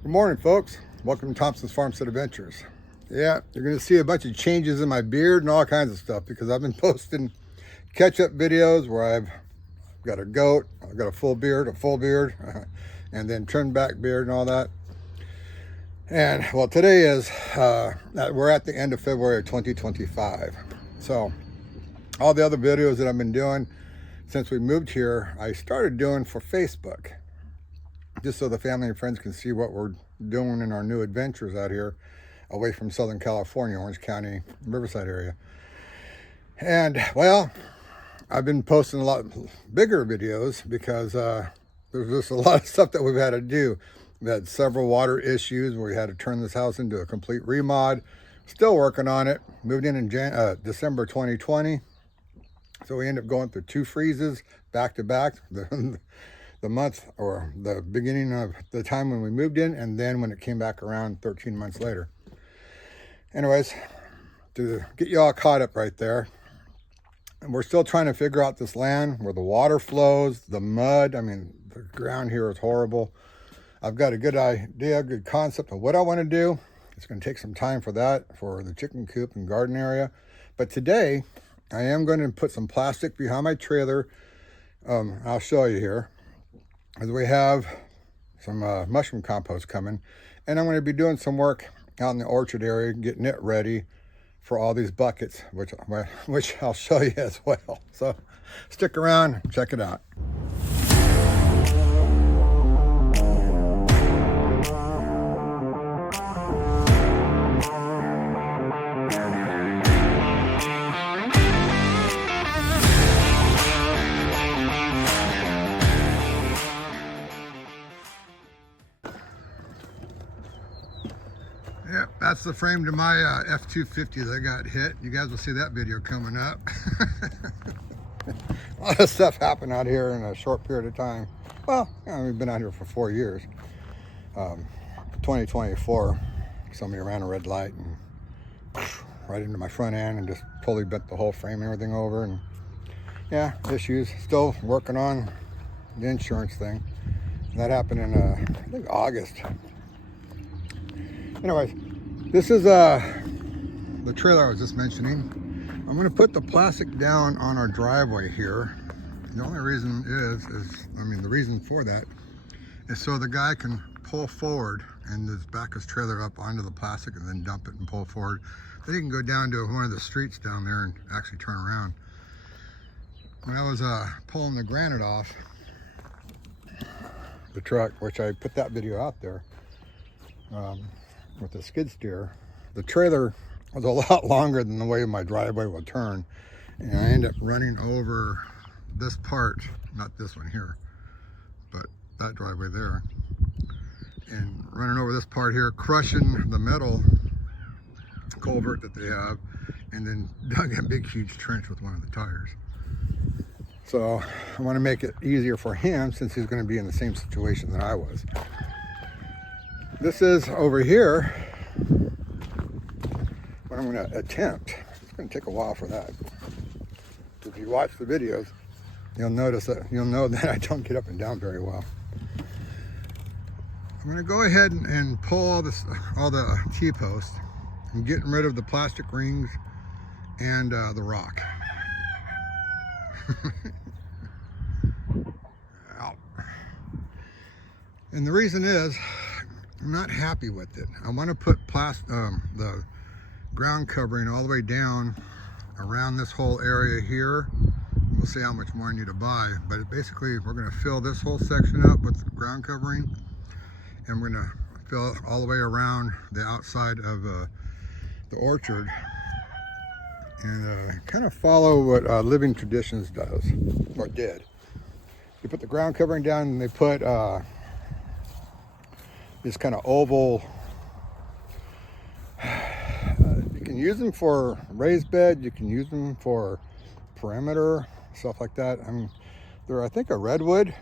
Good morning, folks. Welcome to Thompson's Farmstead Adventures. Yeah, you're going to see a bunch of changes in my beard and all kinds of stuff because I've been posting catch-up videos where I've got a goat, I've got a full beard, and then trimmed back beard and all that. And well, today is, we're at the end of February of 2025. So all the other videos that I've been doing since we moved here, I started doing for Facebook, just so the family and friends can see what we're doing in our new adventures out here away from Southern California, Orange County, Riverside area. And well, I've been posting a lot bigger videos because there's just a lot of stuff that we've had to do. We had several water issues where we had to turn this house into a complete remod. Still working on it. Moved in December 2020. So we ended up going through 2 freezes back to back. The month or the beginning of the time when we moved in, and then when it came back around 13 months later. Anyways, to get you all caught up right there, and we're still trying to figure out this land where the water flows, the mud. I mean, the ground here is horrible. I've got a good idea, good concept of what I want to do. It's going to take some time for that, for the chicken coop and garden area. But today, I am going to put some plastic behind my trailer. I'll show you here. As we have some mushroom compost coming, and I'm going to be doing some work out in the orchard area, getting it ready for all these buckets, which I'll show you as well. So stick around, check it out. Yep, that's the frame to my F-250 that got hit. You guys will see that video coming up. A lot of stuff happened out here in a short period of time. Well, we've been out here for 4 years. 2024, somebody ran a red light and right into my front end and just totally bent the whole frame and everything over. And yeah, issues. Still working on the insurance thing. That happened in, I think, August. Anyways, this is the trailer I was just mentioning. I'm going to put the plastic down on our driveway here. The only reason the reason for that is so the guy can pull forward and just back his trailer up onto the plastic and then dump it and pull forward. Then he can go down to one of the streets down there and actually turn around. When I was pulling the granite off the truck, which I put that video out there, with the skid steer, the trailer was a lot longer than the way my driveway will turn, and I end up running over this part, not this one here, but that driveway there, and running over this part here, crushing the metal culvert that they have, and then dug a big huge trench with one of the tires. So I want to make it easier for him since he's going to be in the same situation that I was. This is over here what I'm going to attempt. It's going to take a while for that. If you watch the videos, you'll know that I don't get up and down very well. I'm going to go ahead and pull all the T-posts and getting rid of the plastic rings and the rock. Ow. And the reason is, I'm not happy with it. I want to put the ground covering all the way down around this whole area here. We'll see how much more I need to buy, but basically we're going to fill this whole section up with ground covering, and we're going to fill it all the way around the outside of the orchard, and kind of follow what Living Traditions does, or did. They put the ground covering down, and they put this kind of oval. You can use them for raised bed, you can use them for perimeter, stuff like that. I mean, they're, I think, a redwood.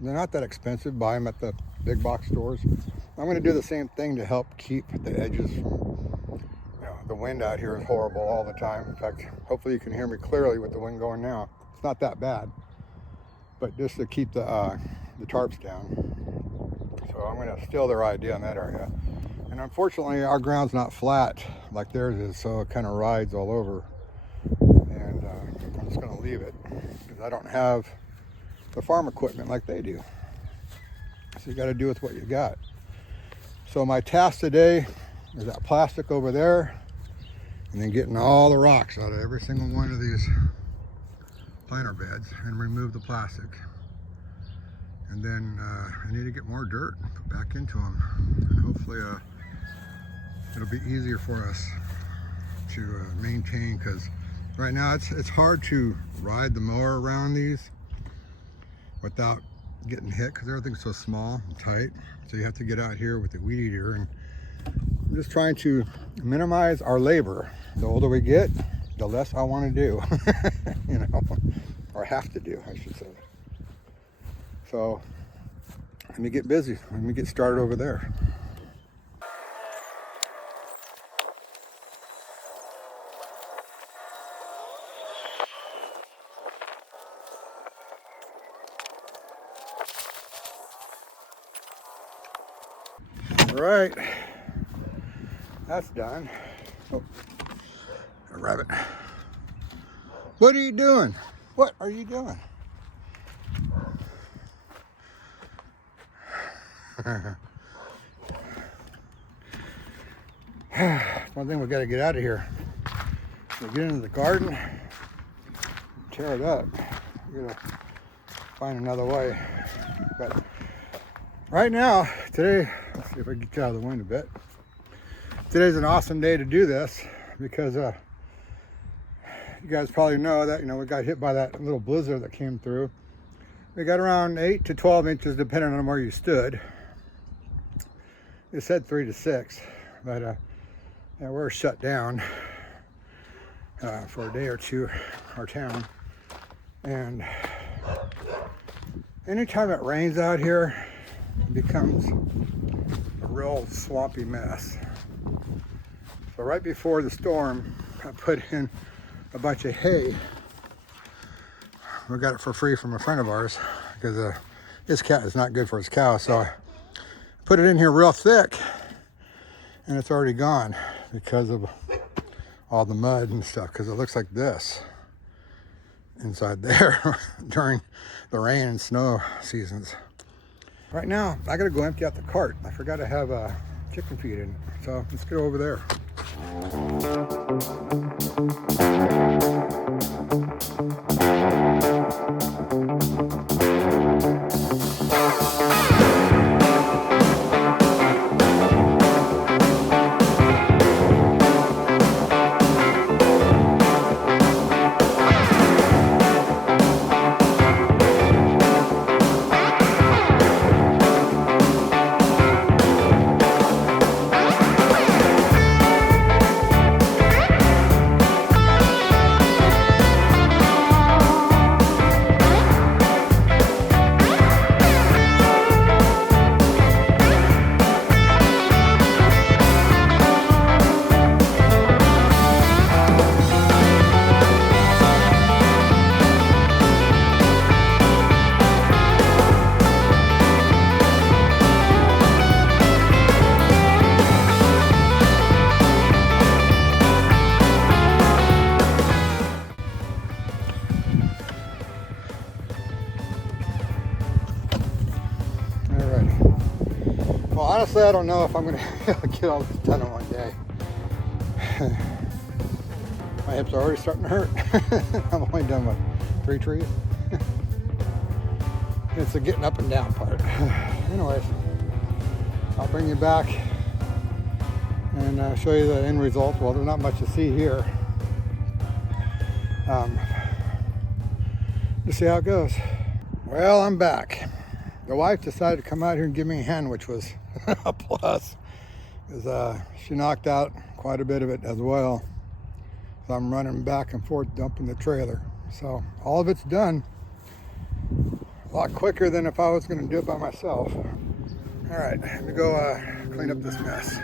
They're not that expensive. Buy them at the big box stores. I'm going to do the same thing to help keep the edges from, the wind out here is horrible all the time. In fact, hopefully you can hear me clearly with the wind going now. It's not that bad, but just to keep the tarps down. So So I'm going to steal their idea in that area. And unfortunately, our ground's not flat like theirs is, so it kind of rides all over. And I'm just going to leave it because I don't have the farm equipment like they do. So you got to do with what you got. So my task today is that plastic over there, and then getting all the rocks out of every single one of these planter beds and remove the plastic. And then I need to get more dirt, put back into them, and hopefully it'll be easier for us to maintain, because right now it's hard to ride the mower around these without getting hit because everything's so small and tight. So you have to get out here with the weed eater, and I'm just trying to minimize our labor. The older we get, the less I want to do, you know, or have to do, I should say. So let me get busy. Let me get started over there. All right, that's done. Oh, a rabbit. What are you doing? What are you doing? One thing we got to get out of here. We get into the garden, tear it up. We gotta find another way. But right now, today, let's see if I can get out of the wind a bit. Today's an awesome day to do this because you guys probably know that, you know, we got hit by that little blizzard that came through. We got around 8 to 12 inches depending on where you stood. It said 3 to 6, but yeah, we're shut down for a day or two, our town. And anytime it rains out here, it becomes a real swampy mess. So right before the storm, I put in a bunch of hay. We got it for free from a friend of ours because his cat is not good for his cow. So I put it in here real thick, and it's already gone because of all the mud and stuff, because it looks like this inside there during the rain and snow seasons. Right now, I gotta go empty out the cart. I forgot to have chicken feed in it. So let's go over there. Honestly, I don't know if I'm going to get all this done in one day. My hips are already starting to hurt. I'm only done with 3 trees. It's the getting up and down part. Anyways, I'll bring you back and show you the end result. Well, there's not much to see here. Let's see how it goes. Well, I'm back. The wife decided to come out here and give me a hand, which was a plus, because she knocked out quite a bit of it as well. So I'm running back and forth dumping the trailer. So all of it's done a lot quicker than if I was going to do it by myself. All right, let me go clean up this mess.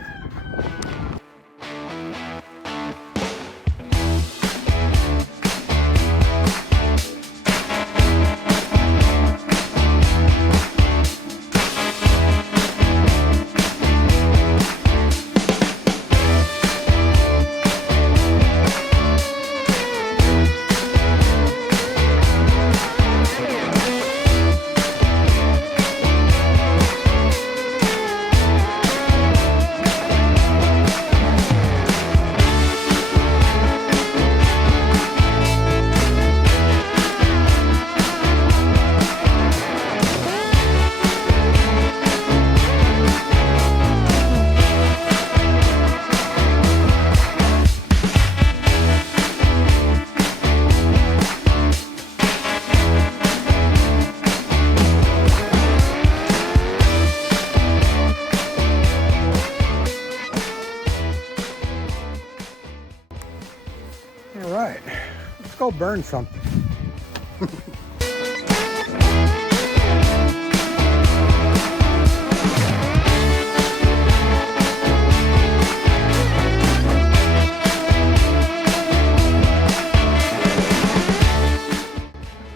go burn something.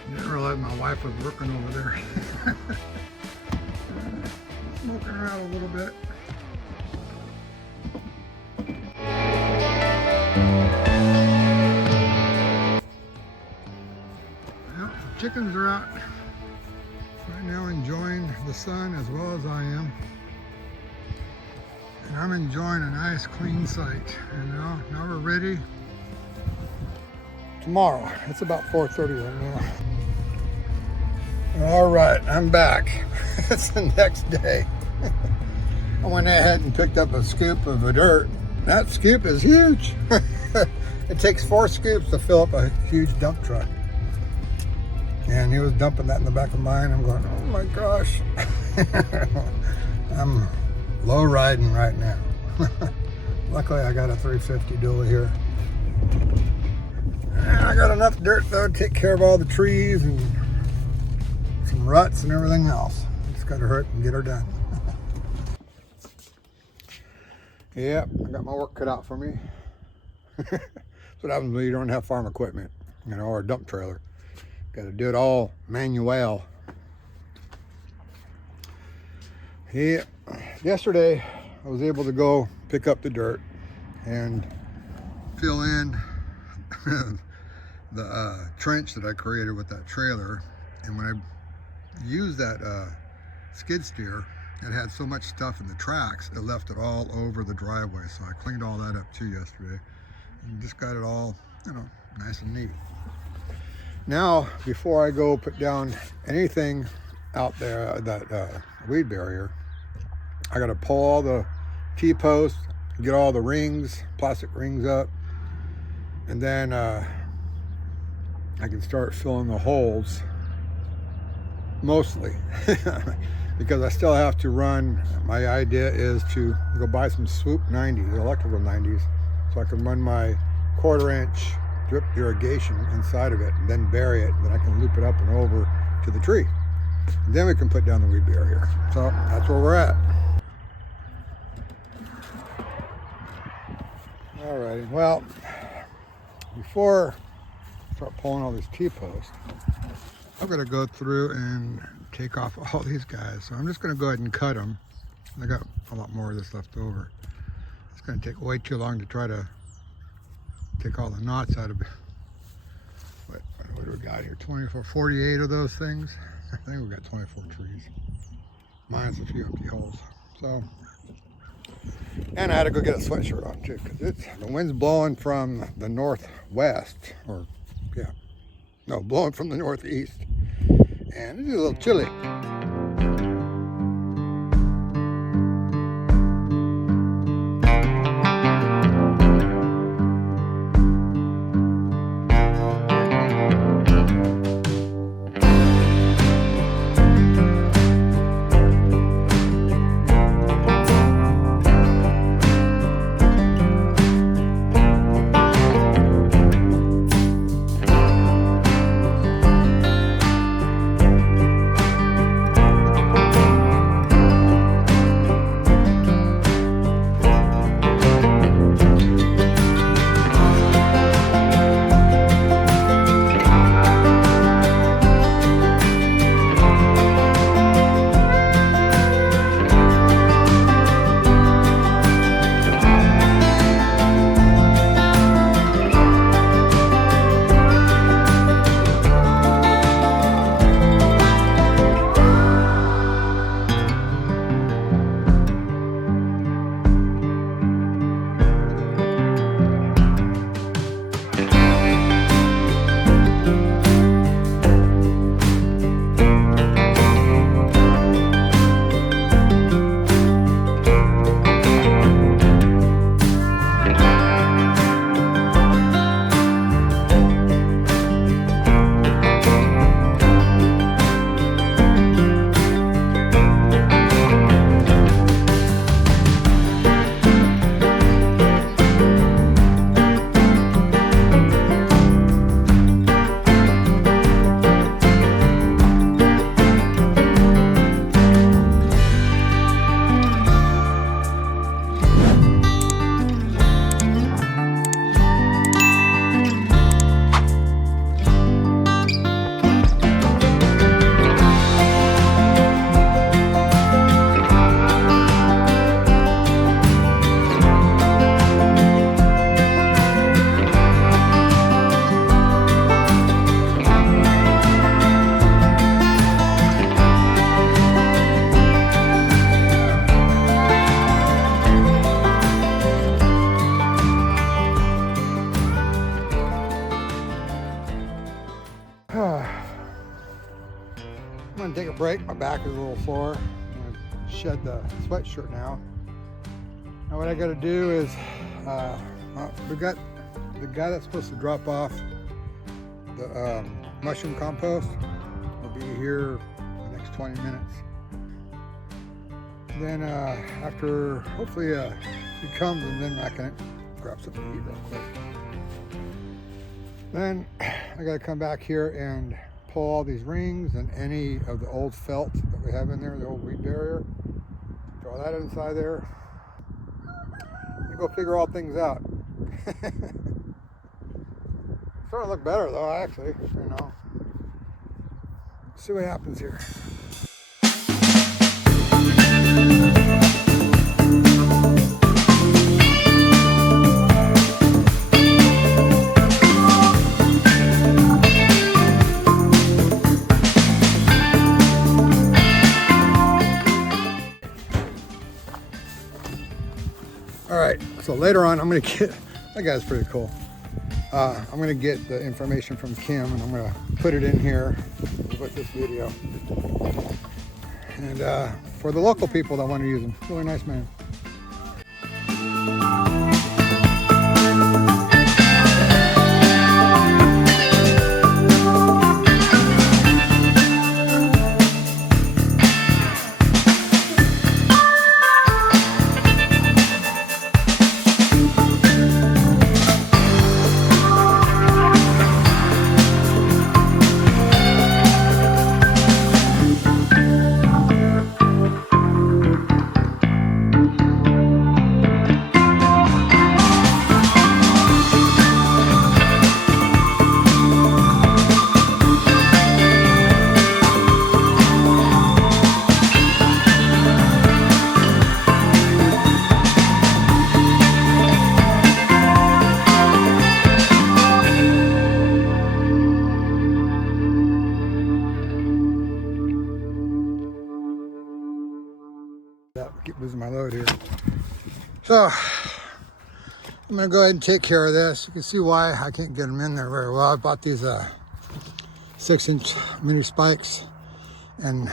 Didn't realize my wife was working over there. Smoking around a little bit. Chickens are out right now enjoying the sun as well as I am. And I'm enjoying a nice clean site. And now we're ready tomorrow. It's about 4:30 right now. All right, I'm back. It's the next day. I went ahead and picked up a scoop of the dirt. That scoop is huge. It takes 4 scoops to fill up a huge dump truck. And he was dumping that in the back of mine. I'm going, oh my gosh. I'm low riding right now. Luckily I got a 350 dually here. And I got enough dirt though to take care of all the trees and some ruts and everything else. Just got to hurt and get her done. Yep, I got my work cut out for me. That's what happens when you don't have farm equipment, you know, or a dump trailer. Got to do it all manual. Yeah, yesterday I was able to go pick up the dirt and fill in the trench that I created with that trailer. And when I used that skid steer, it had so much stuff in the tracks, it left it all over the driveway. So I cleaned all that up too yesterday and just got it all, you know, nice and neat. Now, before I go put down anything out there, that weed barrier, I gotta pull all the T-posts, get all the rings, plastic rings up, and then I can start filling the holes, mostly, because I still have to run. My idea is to go buy some swoop 90s, electrical 90s, so I can run my 1/4 inch drip irrigation inside of it and then bury it. Then I can loop it up and over to the tree. And then we can put down the weed barrier. So that's where we're at. Alrighty, well, before I start pulling all these T-posts, I've got to go through and take off all these guys. So I'm just going to go ahead and cut them. I got a lot more of this left over. It's going to take way too long to try to take all the knots out of it. What do we got here? 48 of those things. I think we've got 24 trees. Minus a few empty holes. So, and I had to go get a sweatshirt on too, because the wind's blowing from the northwest, or yeah, no, blowing from the northeast, and it's a little chilly. break. My back is a little sore. I'm gonna shed the sweatshirt now. Now what I gotta do is, we got the guy that's supposed to drop off the mushroom compost will be here in the next 20 minutes. Then after, hopefully he comes, and then I can grab something to eat real quick. Then I gotta come back here and pull all these rings and any of the old felt that we have in there, the old weed barrier. Throw that inside there. And go figure all things out. Starting to look better though, actually, you know. See what happens here. All right, so later on, I'm gonna get, that guy's pretty cool. I'm gonna get the information from Kim, and I'm gonna put it in here with this video. And for the local people that want to use them, really nice man. Keep losing my load here. So I'm gonna go ahead and take care of this. You can see why I can't get them in there very well. I bought these 6-inch mini spikes, and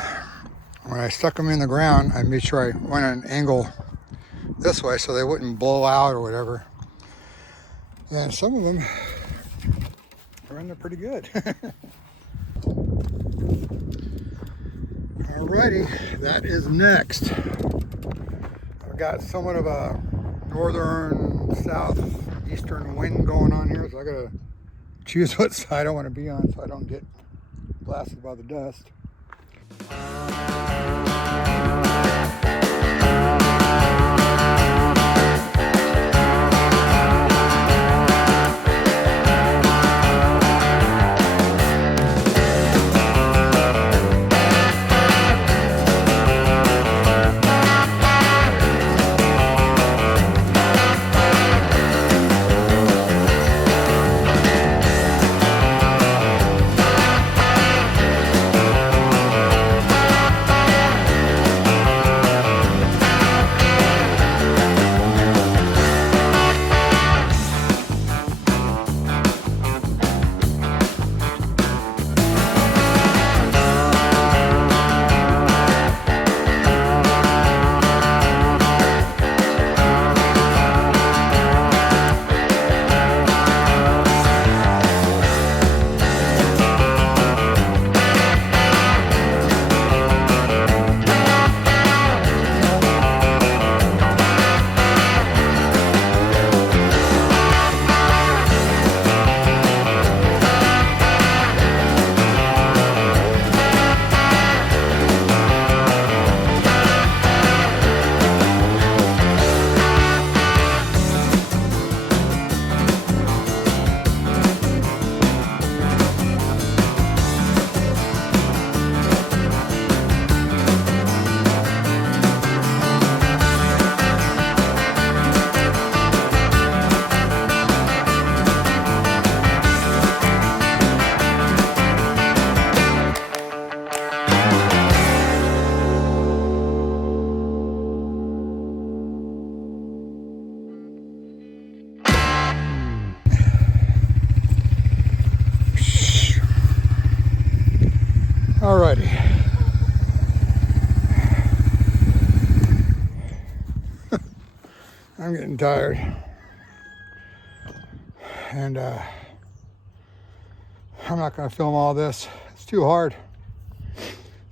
when I stuck them in the ground, I made sure I went at an angle this way so they wouldn't blow out or whatever. And some of them are in there pretty good. Alrighty, that is next. I've got somewhat of a northern, southeastern wind going on here, so I gotta choose what side I want to be on so I don't get blasted by the dust. Alrighty, I'm getting tired. And I'm not going to film all this. It's too hard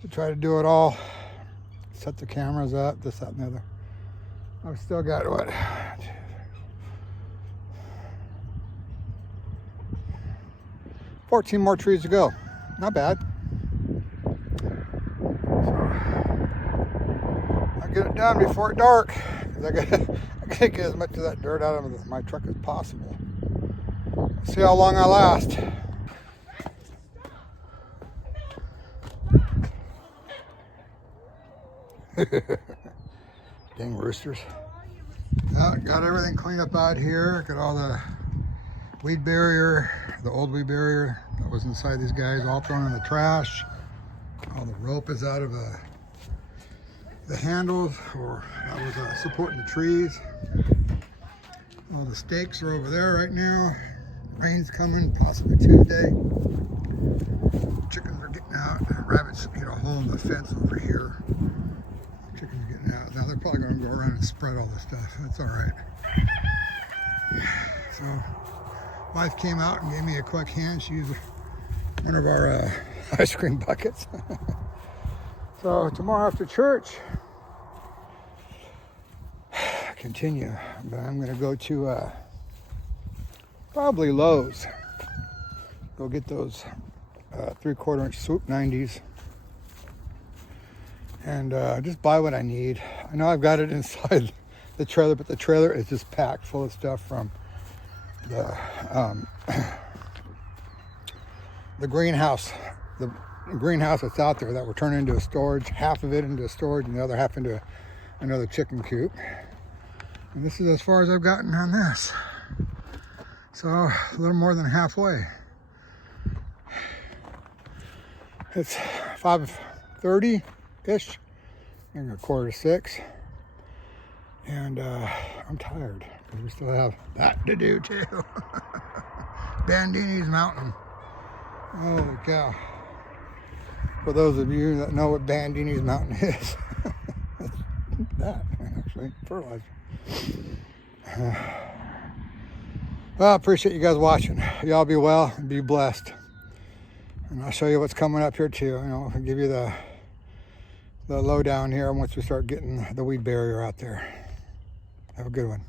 to try to do it all. Set the cameras up, this, that, and the other. I've still got, what, 14 more trees to go. Not bad. I'll get it done before it's dark. I gotta get as much of that dirt out of my truck as possible. See how long I last. Dang roosters. Got everything cleaned up out here. Got all the weed barrier, the old weed barrier that was inside these guys, all thrown in the trash. All the rope is out of the handles, or that was supporting the trees. All the stakes are over there right now. Rain's coming, possibly Tuesday. Chickens are getting out. The rabbits hit a hole in the fence over here. Chickens are getting out. Now they're probably going to go around and spread all this stuff. That's all right. So, wife came out and gave me a quick hand. She used one of our ice cream buckets. So tomorrow after church, continue. But I'm going to go to probably Lowe's. Go get those 3/4 inch swoop 90s. And just buy what I need. I know I've got it inside the trailer, but the trailer is just packed full of stuff from the greenhouse. The greenhouse that's out there that we're turning into a storage. Half of it into a storage and the other half into another chicken coop. And this is as far as I've gotten on this. So a little more than halfway. It's 5:30-ish, maybe 5:45, and I'm tired because we still have that to do too. Bandini's Mountain. Holy cow. For those of you that know what Bandini's Mountain is, that actually, fertilizer. Well, I appreciate you guys watching. Y'all be well and be blessed. And I'll show you what's coming up here too. You know, I'll give you the lowdown here once we start getting the weed barrier out there. Have a good one.